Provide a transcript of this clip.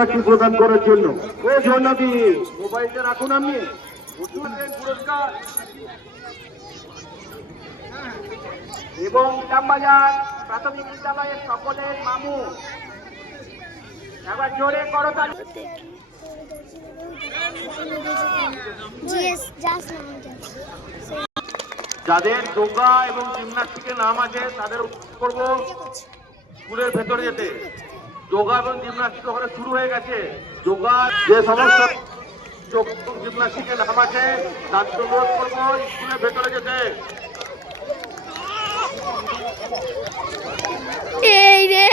পুরস্কারটি প্রদান করার জন্য। ও ঝর্ণাদি মোবাইলটা রাখুন আপনি। পুরস্কার এবং ইলামবাজার প্রাথমিক বিদ্যালয়ের সকলের মামু এবার জোরে করতালি। যাদের যোগা এবং জিমনাস্টিকের নাম আছে তাদের করব স্কুলের ভেতরে যেতে। যোগা এবং জিমনাস্টিক ওখানে শুরু হয়ে গেছে। যোগা যে সমস্ত জিমনাস্টিকের নাম আছে তাদের অনুরোধ করবো স্কুলের ভেতরে যেতে। এই রে